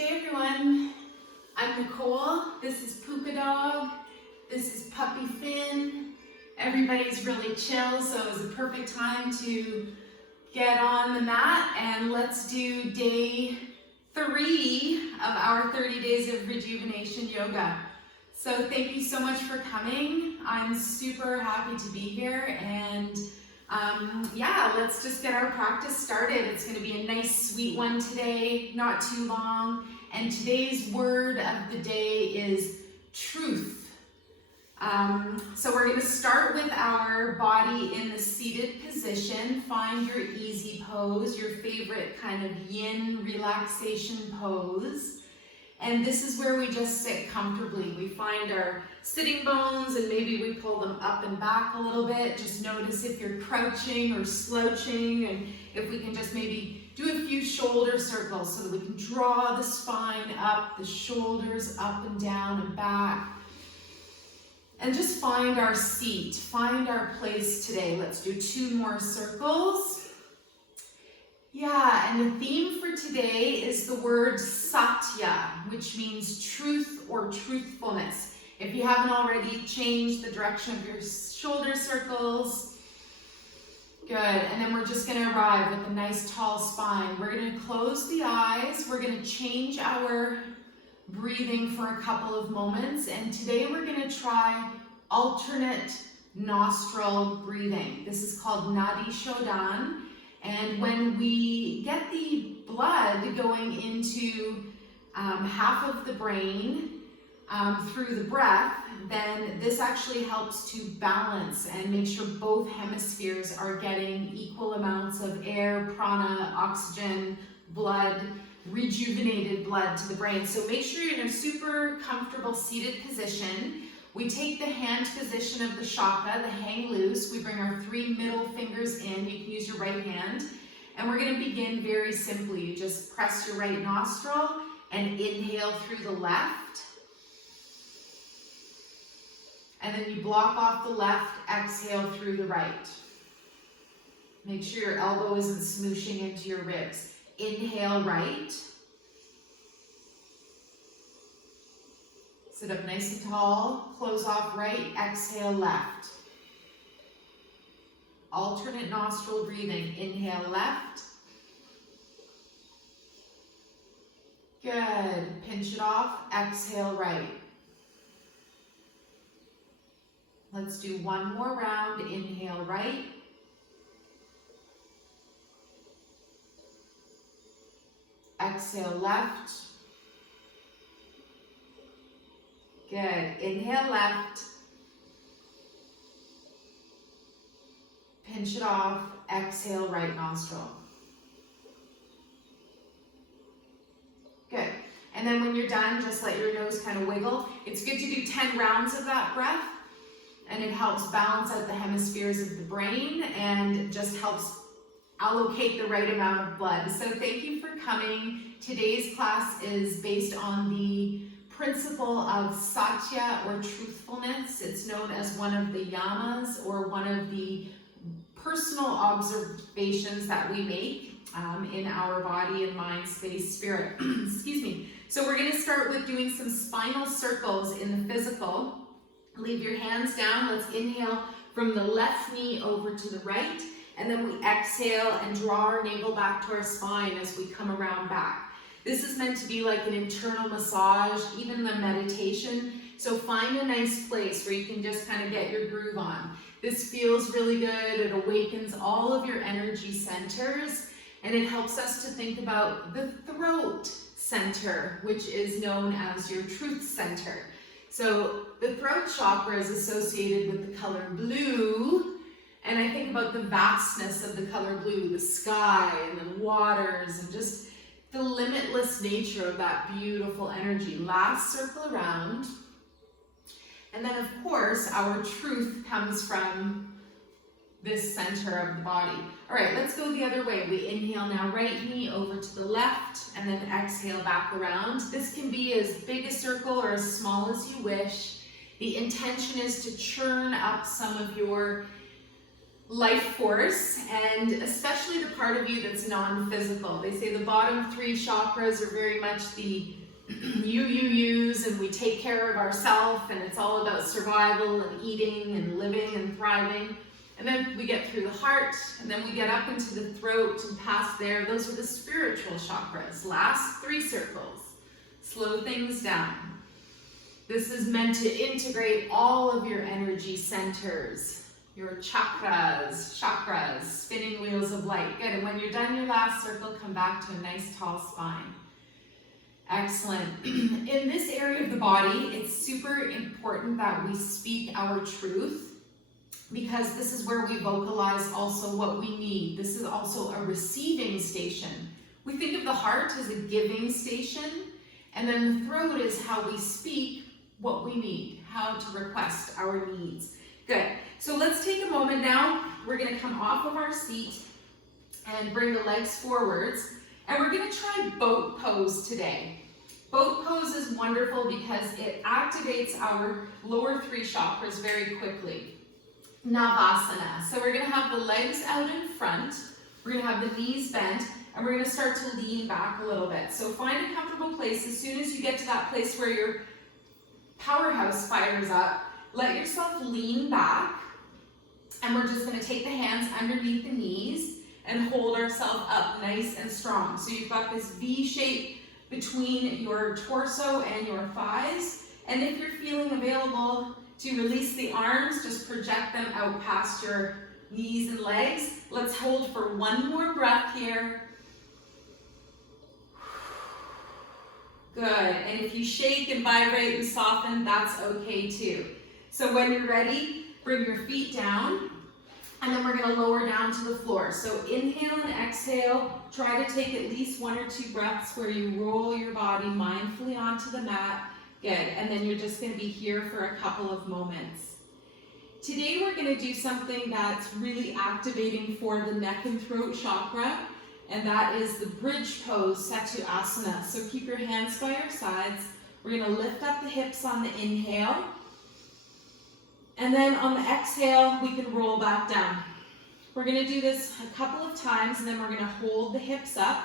day, everyone. I'm Nicole. This is Puka Dog. This is Puppy Finn. Everybody's really chill, so it was a perfect time to get on the mat and let's do day 3 of our 30 days of Rejuvenation Yoga. So thank you so much for coming. I'm super happy to be here, and yeah, let's just get our practice started. It's going to be a nice sweet one today, not too long. And today's word of the day is truth. So we're going to start with our body in the seated position. Find your easy pose, your favorite kind of yin relaxation pose. And this is where we just sit comfortably. We find our sitting bones and maybe we pull them up and back a little bit. Just notice if you're crouching or slouching, and if we can just maybe do a few shoulder circles so that we can draw the spine up, the shoulders up and down and back. And just find our seat, find our place today. Let's do 2 more circles. Yeah, and the theme for today is the word Satya, which means truth or truthfulness. If you haven't already, change the direction of your shoulder circles. Good, and then we're just gonna arrive with a nice tall spine. We're gonna close the eyes. We're gonna change our breathing for a couple of moments. And today we're gonna try alternate nostril breathing. This is called Nadi Shodan. And when we get the blood going into half of the brain through the breath, then this actually helps to balance and make sure both hemispheres are getting equal amounts of air, prana, oxygen, blood, rejuvenated blood to the brain. So make sure you're in a super comfortable seated position. We take the hand position of the shaka, the hang loose. We bring our 3 middle fingers in. You can use your right hand. And we're going to begin very simply. You just press your right nostril and inhale through the left. And then you block off the left, exhale through the right. Make sure your elbow isn't smooshing into your ribs. Inhale right. Sit up nice and tall, close off right, exhale left. Alternate nostril breathing, inhale left. Good, pinch it off, exhale right. Let's do 1 more round, inhale right. Exhale left. Good. Inhale left. Pinch it off. Exhale right nostril. Good. And then when you're done, just let your nose kind of wiggle. It's good to do 10 rounds of that breath, and it helps balance out the hemispheres of the brain and just helps allocate the right amount of blood. So thank you for coming. Today's class is based on the principle of Satya or truthfulness. It's known as one of the yamas or one of the personal observations that we make in our body and mind, space, spirit. Excuse me. So we're going to start with doing some spinal circles in the physical. Leave your hands down. Let's inhale from the left knee over to the right, and then we exhale and draw our navel back to our spine as we come around back. This is meant to be like an internal massage, even the meditation. So find a nice place where you can just kind of get your groove on. This feels really good. It awakens all of your energy centers, and it helps us to think about the throat center, which is known as your truth center. So the throat chakra is associated with the color blue, and I think about the vastness of the color blue, the sky and the waters, and just the limitless nature of that beautiful energy. Last circle around. And then of course, our truth comes from this center of the body. All right, let's go the other way. We inhale now, right knee over to the left, and then exhale back around. This can be as big a circle or as small as you wish. The intention is to churn up some of your life force, and especially the part of you that's non-physical. They say the bottom 3 chakras are very much the yous, and we take care of ourselves, and it's all about survival and eating and living and thriving. And then we get through the heart, and then we get up into the throat and past there. Those are the spiritual chakras. Last 3 circles. Slow things down. This is meant to integrate all of your energy centers, your chakras, spinning wheels of light. Good, and when you're done your last circle, come back to a nice tall spine. Excellent. In this area of the body, it's super important that we speak our truth, because this is where we vocalize also what we need. This is also a receiving station. We think of the heart as a giving station, and then the throat is how we speak what we need, how to request our needs. Good. So let's take a moment now. We're going to come off of our seat and bring the legs forwards, and we're going to try boat pose today. Boat pose is wonderful because it activates our lower 3 chakras very quickly. Navasana. So we're going to have the legs out in front, we're going to have the knees bent, and we're going to start to lean back a little bit. So find a comfortable place. As soon as you get to that place where your powerhouse fires up, let yourself lean back, and we're just going to take the hands underneath the knees and hold ourselves up nice and strong. So you've got this V shape between your torso and your thighs, and if you're feeling available to release the arms, just project them out past your knees and legs. Let's hold for 1 more breath here. Good, and if you shake and vibrate and soften, that's okay too. So when you're ready, bring your feet down, and then we're going to lower down to the floor. So inhale and exhale. Try to take at least 1 or 2 breaths where you roll your body mindfully onto the mat. Good. And then you're just going to be here for a couple of moments. Today we're going to do something that's really activating for the neck and throat chakra, and that is the bridge pose, Satya Asana. So keep your hands by your sides. We're going to lift up the hips on the inhale. And then on the exhale, we can roll back down. We're going to do this a couple of times, and then we're going to hold the hips up.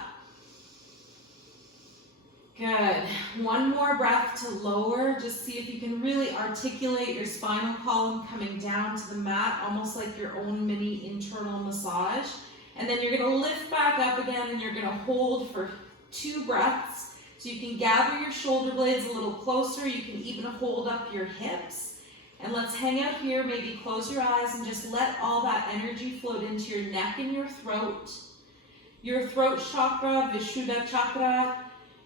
Good. 1 more breath to lower. Just see if you can really articulate your spinal column coming down to the mat, almost like your own mini internal massage. And then you're going to lift back up again, and you're going to hold for 2 breaths. So you can gather your shoulder blades a little closer. You can even hold up your hips. And let's hang out here, maybe close your eyes and just let all that energy float into your neck and your throat. Your throat chakra, Vishuddha chakra,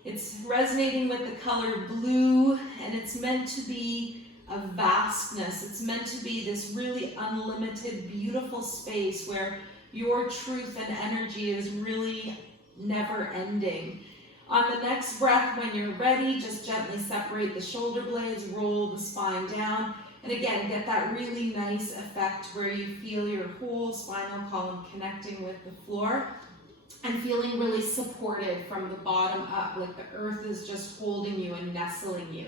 it's resonating with the color blue, and it's meant to be a vastness. It's meant to be this really unlimited, beautiful space where your truth and energy is really never ending. On the next breath, when you're ready, just gently separate the shoulder blades, roll the spine down. And again, get that really nice effect where you feel your whole spinal column connecting with the floor and feeling really supported from the bottom up, like the earth is just holding you and nestling you.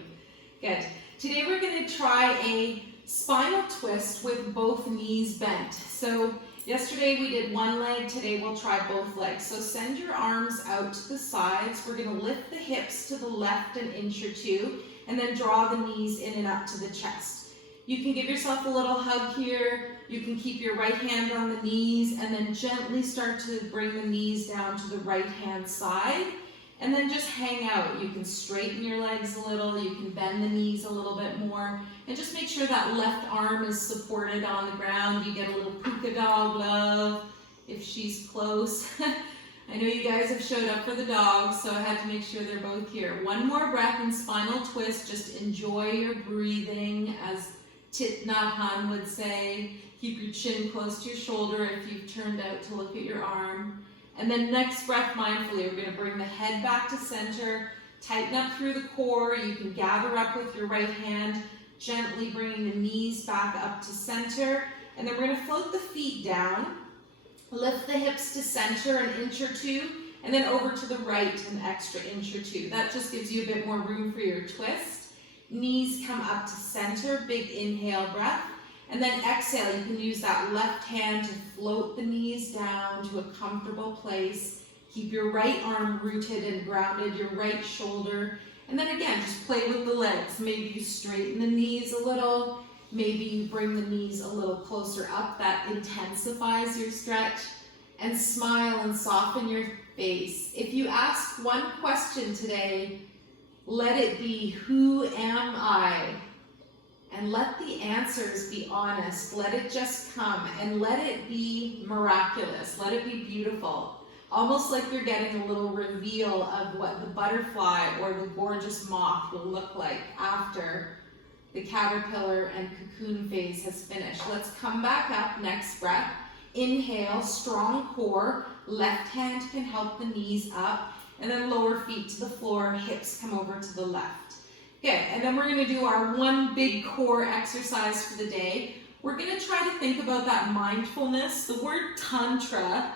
Good. Today we're going to try a spinal twist with both knees bent. So yesterday we did 1 leg, today we'll try both legs. So send your arms out to the sides. We're going to lift the hips to the left an inch or 2, and then draw the knees in and up to the chest. You can give yourself a little hug here. You can keep your right hand on the knees, and then gently start to bring the knees down to the right hand side, and then just hang out. You can straighten your legs a little, you can bend the knees a little bit more, and just make sure that left arm is supported on the ground. You get a little puka dog love if she's close. I know you guys have showed up for the dogs, so I had to make sure they're both here. 1 more breath in spinal twist. Just enjoy your breathing, as Thich Nhat Hanh would say. Keep your chin close to your shoulder if you've turned out to look at your arm. And then next breath, mindfully, we're going to bring the head back to center, tighten up through the core. You can gather up with your right hand, gently bringing the knees back up to center. And then we're going to float the feet down, lift the hips to center an inch or 2, and then over to the right an extra inch or 2. That just gives you a bit more room for your twist. Knees come up to center, big inhale breath. And then exhale, you can use that left hand to float the knees down to a comfortable place. Keep your right arm rooted and grounded, your right shoulder. And then again, just play with the legs. Maybe you straighten the knees a little. Maybe you bring the knees a little closer up. That intensifies your stretch. And smile and soften your face. If you ask one question today, let it be, who am I? And let the answers be honest. Let it just come, and let it be miraculous. Let it be beautiful. Almost like you're getting a little reveal of what the butterfly or the gorgeous moth will look like after the caterpillar and cocoon phase has finished. Let's come back up, next breath. Inhale, strong core. Left hand can help the knees up, and then lower feet to the floor, hips come over to the left. Okay, and then we're going to do our one big core exercise for the day. We're going to try to think about that mindfulness. The word tantra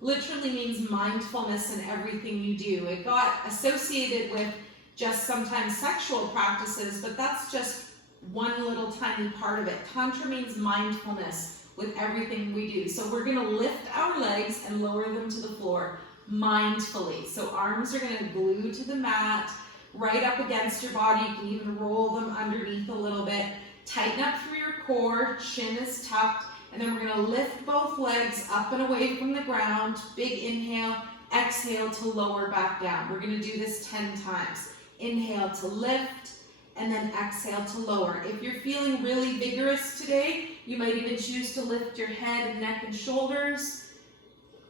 literally means mindfulness in everything you do. It got associated with just sometimes sexual practices, but that's just one little tiny part of it. Tantra means mindfulness with everything we do. So we're going to lift our legs and lower them to the floor mindfully. So arms are going to glue to the mat, right up against your body. You can even roll them underneath a little bit. Tighten up through your core, chin is tucked, and then we're going to lift both legs up and away from the ground. Big inhale, exhale to lower back down. We're going to do this 10 times. Inhale to lift, and then exhale to lower. If you're feeling really vigorous today, you might even choose to lift your head, neck, and shoulders.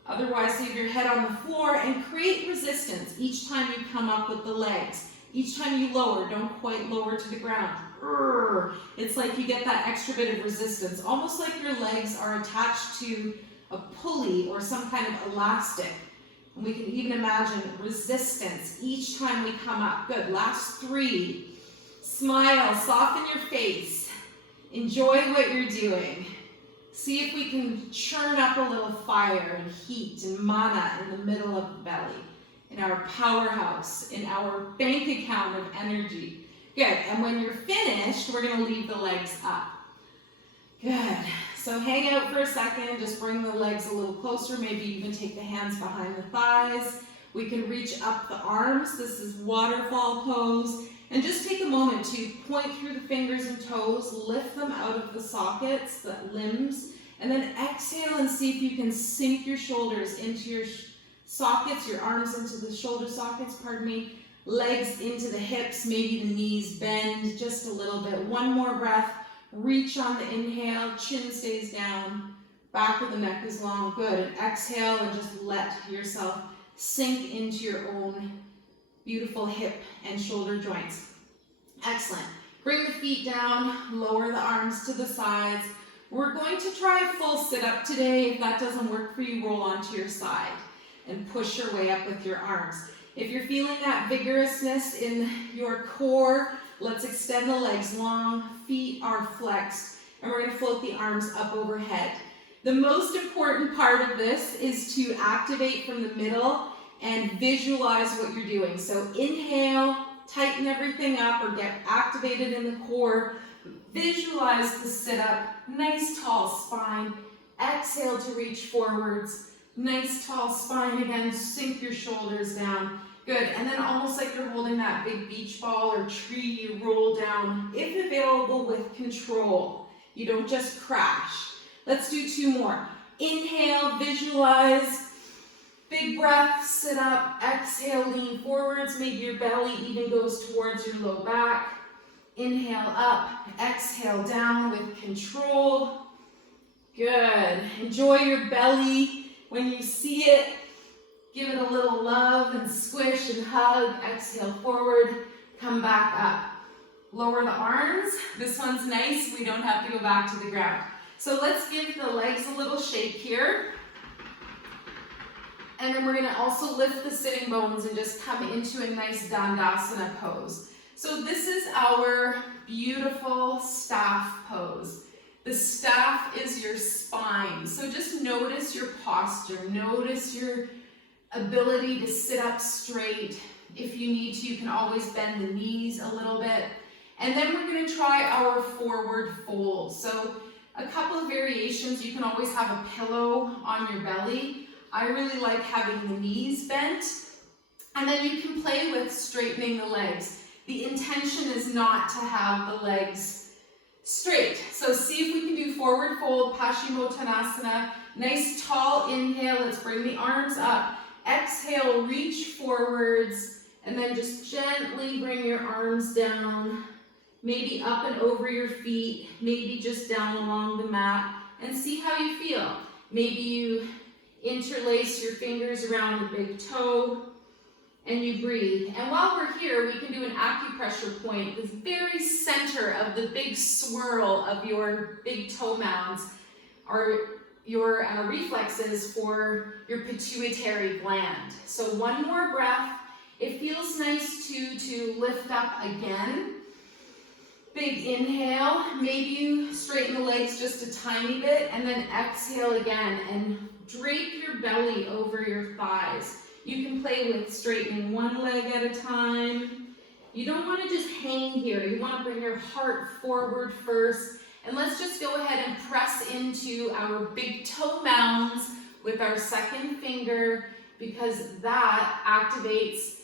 Otherwise, leave your head on the floor and create resistance each time you come up with the legs. Each time you lower, don't quite lower to the ground. It's like you get that extra bit of resistance, almost like your legs are attached to a pulley or some kind of elastic. And we can even imagine resistance each time we come up. Good, last 3. Smile, soften your face. Enjoy what you're doing. See if we can churn up a little fire and heat and mana in the middle of the belly, in our powerhouse, in our bank account of energy. Good, and when you're finished, we're gonna leave the legs up. Good, so hang out for a second, just bring the legs a little closer, maybe even take the hands behind the thighs. We can reach up the arms, this is Waterfall Pose. And just take a moment to point through the fingers and toes, lift them out of the sockets, the limbs, and then exhale and see if you can sink your shoulders into your sockets, your arms into the shoulder sockets, legs into the hips, maybe the knees bend just a little bit. One more breath, reach on the inhale, chin stays down, back of the neck is long, good. And exhale and just let yourself sink into your own beautiful hip and shoulder joints. Excellent. Bring the feet down, lower the arms to the sides. We're going to try a full sit-up today. If that doesn't work for you, roll onto your side and push your way up with your arms. If you're feeling that vigorousness in your core, let's extend the legs long, feet are flexed, and we're going to float the arms up overhead. The most important part of this is to activate from the middle and visualize what you're doing. So inhale, tighten everything up or get activated in the core. Visualize the sit-up, nice tall spine. Exhale to reach forwards. Nice tall spine again, sink your shoulders down. Good, and then almost like you're holding that big beach ball or tree, you roll down, if available, with control. You don't just crash. Let's do 2 more. Inhale, visualize. Big breath, sit up, exhale, lean forwards, maybe your belly even goes towards your low back. Inhale up, exhale down with control. Good. Enjoy your belly when you see it. Give it a little love and squish and hug. Exhale forward, come back up. Lower the arms. This one's nice, we don't have to go back to the ground. So let's give the legs a little shake here. And then we're going to also lift the sitting bones and just come into a nice Dandasana pose. So this is our beautiful staff pose. The staff is your spine. So just notice your posture. Notice your ability to sit up straight. If you need to, you can always bend the knees a little bit. And then we're going to try our forward fold. So A couple of variations, you can always have a pillow on your belly. I really like having the knees bent. And then you can play with straightening the legs. The intention is not to have the legs straight. So see if we can do forward fold, Paschimottanasana. Nice tall inhale, let's bring the arms up. Exhale, reach forwards, and then just gently bring your arms down. Maybe up and over your feet, maybe just down along the mat, and see how you feel. Maybe you interlace your fingers around the big toe, and you breathe. And while we're here, we can do an acupressure point. The very center of the big swirl of your big toe mounds are your reflexes for your pituitary gland. So one more breath. It feels nice to lift up again. Big inhale, maybe you straighten the legs just a tiny bit, and then exhale again and drape your belly over your thighs. You can play with straightening one leg at a time. You don't want to just hang here. You want to bring your heart forward first. And let's just go ahead and press into our big toe mounds with our second finger, because that activates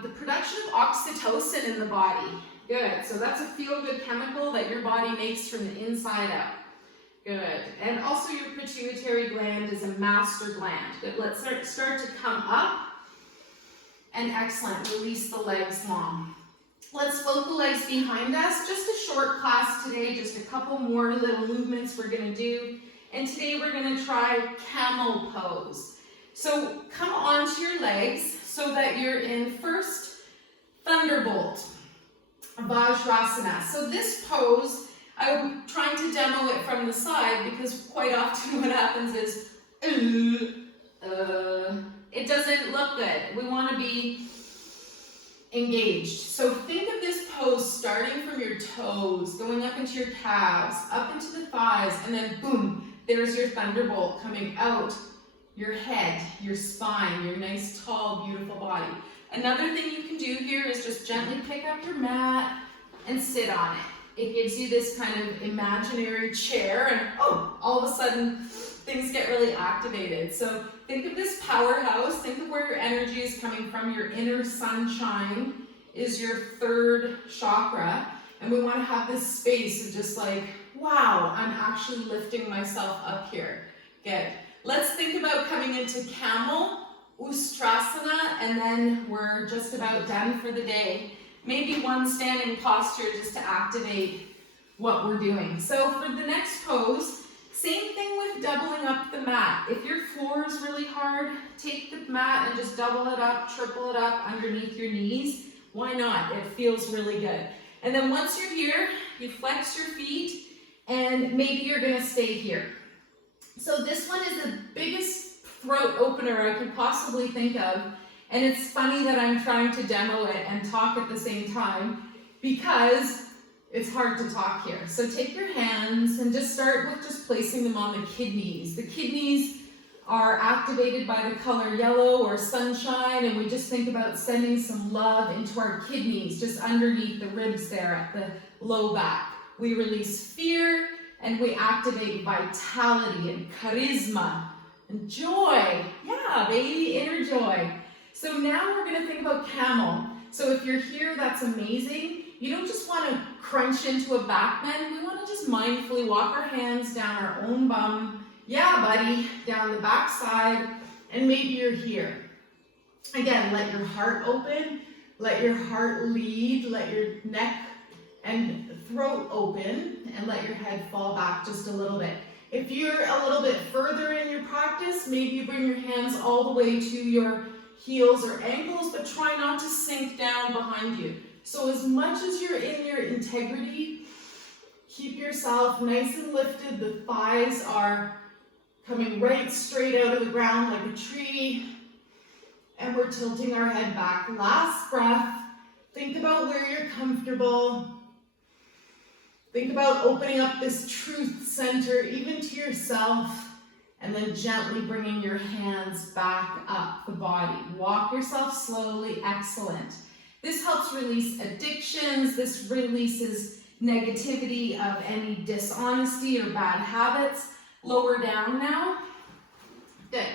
the production of oxytocin in the body. Good. So that's a feel-good chemical that your body makes from the inside out. Good. And also your pituitary gland is a master gland. Good. Let's start to come up. And excellent. Release the legs long. Let's float the legs behind us. Just a short class today. Just a couple more little movements we're going to do. And today we're going to try Camel Pose. So come onto your legs so that you're in first Thunderbolt Vajrasana. So this pose, I'm trying to demo it from the side because quite often what happens is, it doesn't look good. We want to be engaged. So think of this pose starting from your toes, going up into your calves, up into the thighs, and then boom, there's your thunderbolt coming out your head, your spine, your nice, tall, beautiful body. Another thing you can do here is just gently pick up your mat and sit on it. It gives you this kind of imaginary chair, and all of a sudden things get really activated. So think of this powerhouse. Think of where your energy is coming from. Your inner sunshine is your third chakra. And we want to have this space of just like, wow, I'm actually lifting myself up here. Good. Let's think about coming into Camel Ustrasana, and then we're just about done for the day. Maybe one standing posture just to activate what we're doing. So for the next pose, same thing with doubling up the mat. If your floor is really hard, take the mat and just double it up, triple it up underneath your knees. Why not? It feels really good. And then once you're here, you flex your feet, and maybe you're gonna stay here. So this one is the biggest throat opener I could possibly think of. And it's funny that I'm trying to demo it and talk at the same time because it's hard to talk here. So take your hands and just start with just placing them on the kidneys. The kidneys are activated by the color yellow or sunshine, and we just think about sending some love into our kidneys, just underneath the ribs there at the low back. We release fear and we activate vitality and charisma and joy. Yeah, baby, inner joy. So now we're going to think about camel. So if you're here, that's amazing. You don't just want to crunch into a back bend. We want to just mindfully walk our hands down our own bum. Yeah, buddy, down the back side. And maybe you're here. Again, let your heart open. Let your heart lead. Let your neck and throat open. And let your head fall back just a little bit. If you're a little bit further in your practice, maybe you bring your hands all the way to your heels or ankles, but try not to sink down behind you. So as much as you're in your integrity, keep yourself nice and lifted. The thighs are coming right straight out of the ground like a tree. And we're tilting our head back. Last breath. Think about where you're comfortable. Think about opening up this truth center, even to yourself, and then gently bringing your hands back up the body. Walk yourself slowly. Excellent. This helps release addictions. This releases negativity of any dishonesty or bad habits. Lower down now. Good.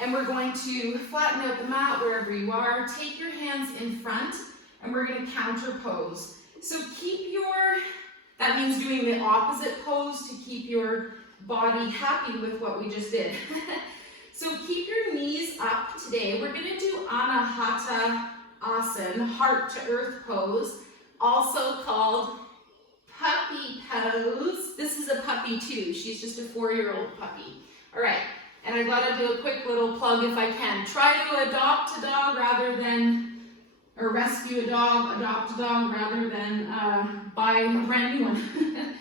And we're going to flatten out the mat wherever you are. Take your hands in front, and we're going to counter pose. So keep that means doing the opposite pose to keep your body happy with what we just did. So keep your knees up today. We're going to do Anahata Asana, heart to earth pose, also called puppy pose. This is a puppy too. She's just a 4-year-old puppy. All right. And I gotta do a quick little plug if I can. Try to adopt a dog rather than, or rescue a dog, adopt a dog rather than buy a brand new one.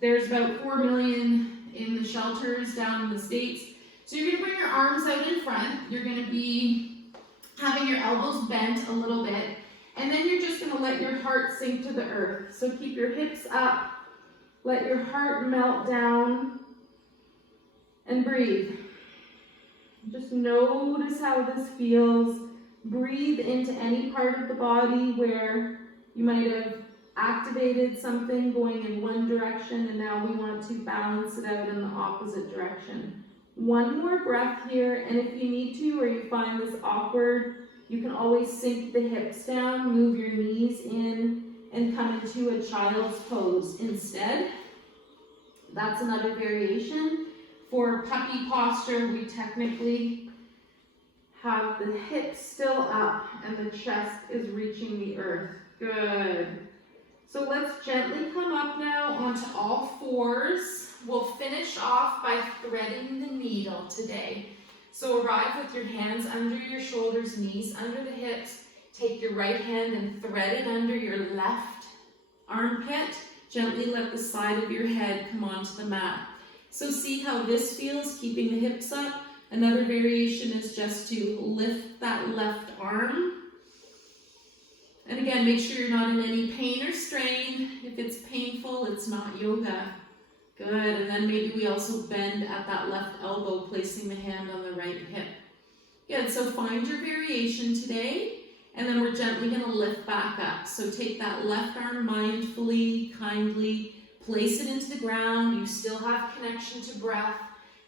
There's about 4 million in the shelters down in the States. So you're gonna bring your arms out in front. You're gonna be having your elbows bent a little bit. And then you're just gonna let your heart sink to the earth. So keep your hips up, let your heart melt down, and breathe. Just notice how this feels. Breathe into any part of the body where you might have activated something going in one direction, and now we want to balance it out in the opposite direction. One more breath here, and if you need to or you find this awkward, you can always sink the hips down, move your knees in, and come into a child's pose instead. That's another variation. For puppy posture, we technically have the hips still up and the chest is reaching the earth. Good. So let's gently come up now onto all fours. We'll finish off by threading the needle today. So arrive with your hands under your shoulders, knees under the hips. Take your right hand and thread it under your left armpit. Gently let the side of your head come onto the mat. So see how this feels, keeping the hips up. Another variation is just to lift that left arm. And again, make sure you're not in any pain or strain. If it's painful, it's not yoga. Good, and then maybe we also bend at that left elbow, placing the hand on the right hip. Good, so find your variation today, and then we're gently gonna lift back up. So take that left arm mindfully, kindly, place it into the ground. You still have connection to breath,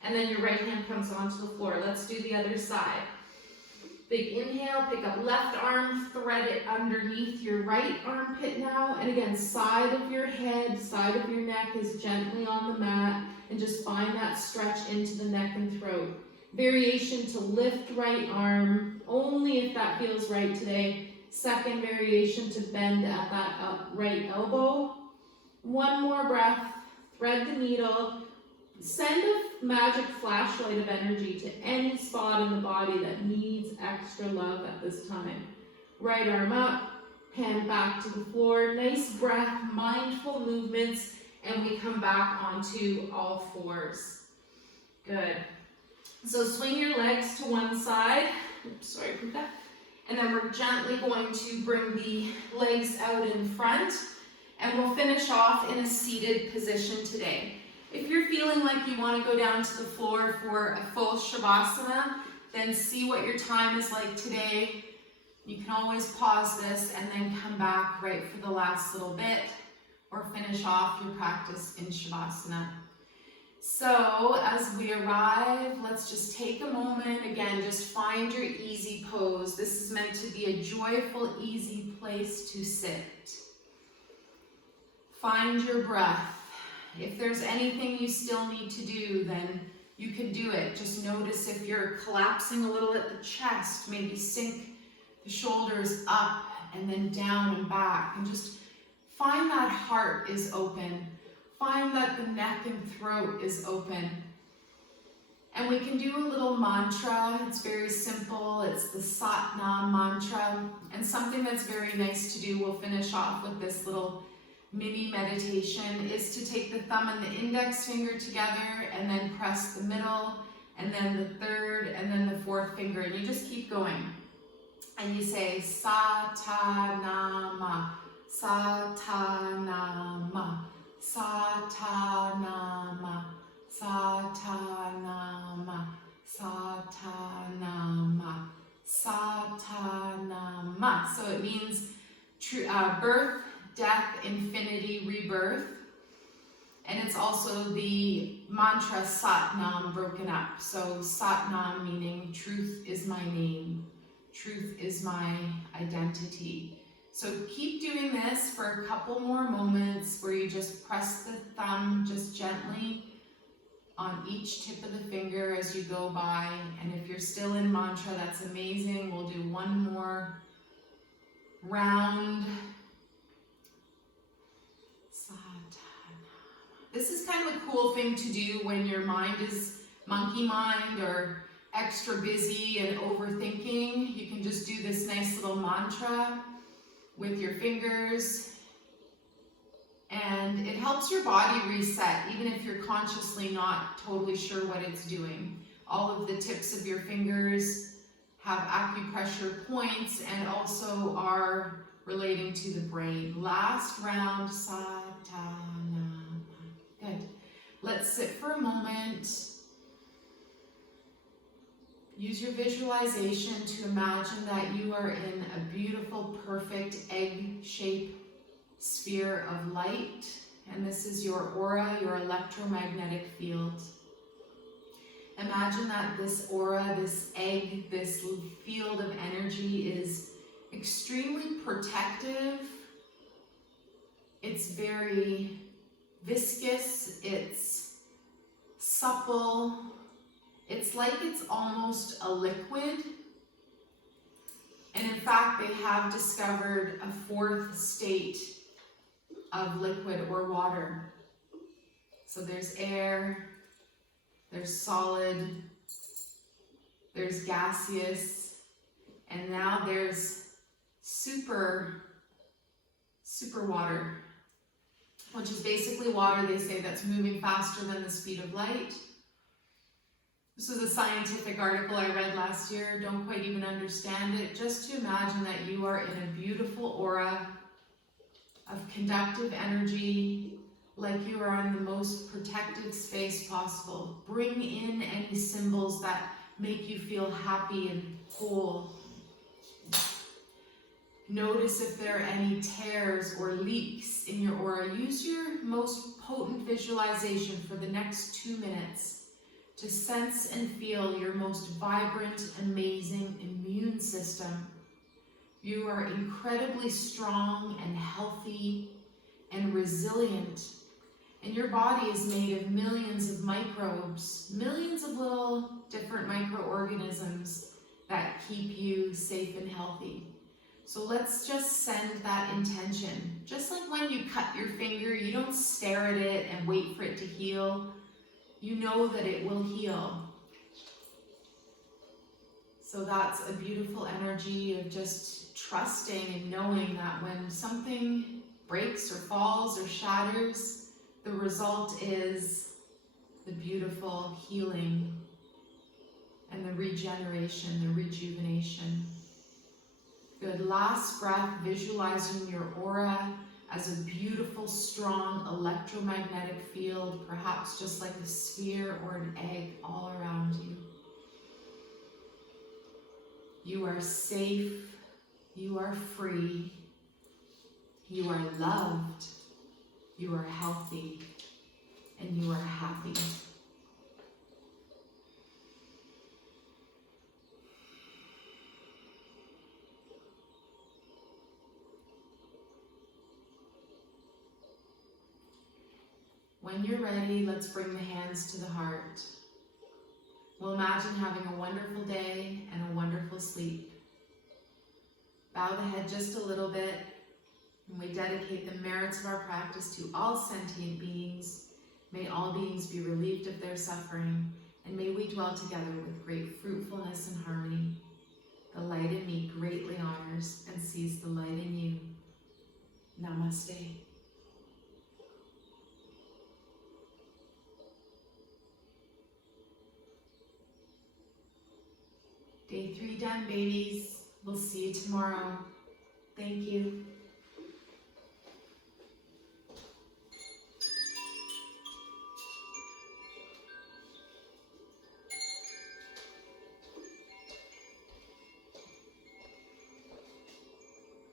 and then your right hand comes onto the floor. Let's do the other side. Big inhale, pick up left arm, thread it underneath your right armpit now. And again, side of your head, side of your neck is gently on the mat, and just find that stretch into the neck and throat. Variation to lift right arm, only if that feels right today. Second variation to bend at that right elbow. One more breath, thread the needle. Send a magic flashlight of energy to any spot in the body that needs extra love at this time. Right arm up, hand back to the floor. Nice breath, mindful movements, and we come back onto all fours. Good. So swing your legs to one side. Oops, sorry about that. And then we're gently going to bring the legs out in front, and we'll finish off in a seated position today. If you're feeling like you want to go down to the floor for a full Shavasana, then see what your time is like today. You can always pause this and then come back right for the last little bit, or finish off your practice in Shavasana. So as we arrive, let's just take a moment. Again, just find your easy pose. This is meant to be a joyful, easy place to sit. Find your breath. If there's anything you still need to do, then you can do it. Just notice if you're collapsing a little at the chest, maybe sink the shoulders up and then down and back, and just find that heart is open. Find that the neck and throat is open. And we can do a little mantra. It's very simple. It's the Sat Nam mantra. And something that's very nice to do, we'll finish off with this little mini meditation, is to take the thumb and the index finger together and then press the middle, and then the third, and then the fourth finger, and you just keep going. And you say Satanama, Satanama, Satanama, Satanama, Satanama, Satanama. So it means birth, death, infinity, rebirth. And it's also the mantra Sat Nam broken up. So Sat Nam meaning truth is my name, truth is my identity. So keep doing this for a couple more moments where you just press the thumb just gently on each tip of the finger as you go by. And if you're still in mantra, that's amazing. We'll do one more round. This is kind of a cool thing to do when your mind is monkey mind or extra busy and overthinking. You can just do this nice little mantra with your fingers, and it helps your body reset even if you're consciously not totally sure what it's doing. All of the tips of your fingers have acupressure points and also are relating to the brain. Last round, Satana. Good. Let's sit for a moment. Use your visualization to imagine that you are in a beautiful, perfect egg-shaped sphere of light. And this is your aura, your electromagnetic field. Imagine that this aura, this egg, this field of energy is extremely protective. It's very viscous, it's supple, it's like it's almost a liquid. And in fact, they have discovered a fourth state of liquid or water. So there's air, there's solid, there's gaseous, and now there's super water, which is basically water, they say, that's moving faster than the speed of light. This was a scientific article I read last year. Don't quite even understand it. Just to imagine that you are in a beautiful aura of conductive energy, like you are in the most protected space possible. Bring in any symbols that make you feel happy and whole. Notice if there are any tears or leaks in your aura. Use your most potent visualization for the next 2 minutes to sense and feel your most vibrant, amazing immune system. You are incredibly strong and healthy and resilient. And your body is made of millions of microbes, millions of little different microorganisms that keep you safe and healthy. So let's just send that intention. Just like when you cut your finger, you don't stare at it and wait for it to heal. You know that it will heal. So that's a beautiful energy of just trusting and knowing that when something breaks or falls or shatters, the result is the beautiful healing and the regeneration, the rejuvenation. Good. Last breath, visualizing your aura as a beautiful, strong electromagnetic field, perhaps just like a sphere or an egg all around you. You are safe, you are free, you are loved, you are healthy, and you are happy. When you're ready, let's bring the hands to the heart. We'll imagine having a wonderful day and a wonderful sleep. Bow the head just a little bit, and we dedicate the merits of our practice to all sentient beings. May all beings be relieved of their suffering, and may we dwell together with great fruitfulness and harmony. The light in me greatly honors and sees the light in you. Namaste. Day 3 done, babies. We'll see you tomorrow. Thank you.